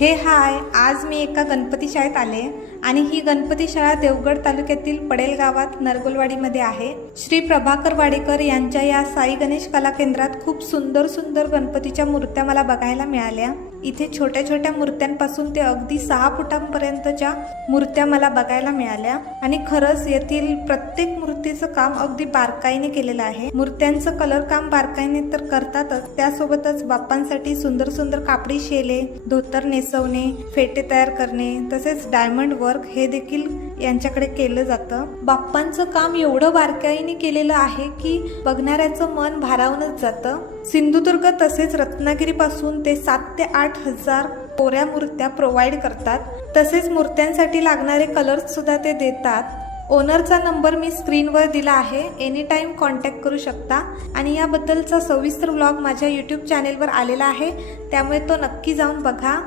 हाय, आज मी एका गणपती शाळेत आले आणि ही गणपती शाळा देवगड तालुक्यातील पडेल गावात नरगुलवाडीमध्ये आहे। श्री प्रभाकर वाडेकर यांच्या या साई गणेश कला केंद्रात खूप सुंदर सुंदर गणपतीच्या मूर्त्या मला बघायला मिळाल्या। इथे छोट्या छोट्या मूर्त्यांपासून ते अगदी 6 फुटांपर्यंतच्या मूर्त्या मला बघायला मिळाल्या आणि खरंच येथील प्रत्येक मूर्तीचं काम अगदी बारकाईने केलेलं आहे। मूर्त्यांचं कलर काम बारकाईने तर करतातच, त्यासोबतच बाप्पांसाठी सुंदर सुंदर कापडी शेले, धोतर नेसवणे, फेटे तयार करणे तसेच डायमंड वर्क हे देखील यांच्याकडे केलं जातं। बाप्पांचं काम एवढं बारकाईने केलेलं आहे की बघणाऱ्याचं मन भारावूनच जातं। सिंधुदुर्ग तसेच रत्नागिरी पासून ते 7 ते 8 हजार कोऱ्या मूर्त्या प्रोव्हाइड करतात। तसेच मूर्त्यांसाठी लागणारे कलर्स सुद्धा ते देतात। ओनरचा नंबर मी स्क्रीनवर दिला आहे, एनी टाइम कॉन्टॅक्ट करू शकता आणि याबद्दलचा सविस्तर व्लॉग माझ्या यूट्यूब चॅनेलवर आलेला आहे, त्यामुळे तो नक्की जाऊन बघा।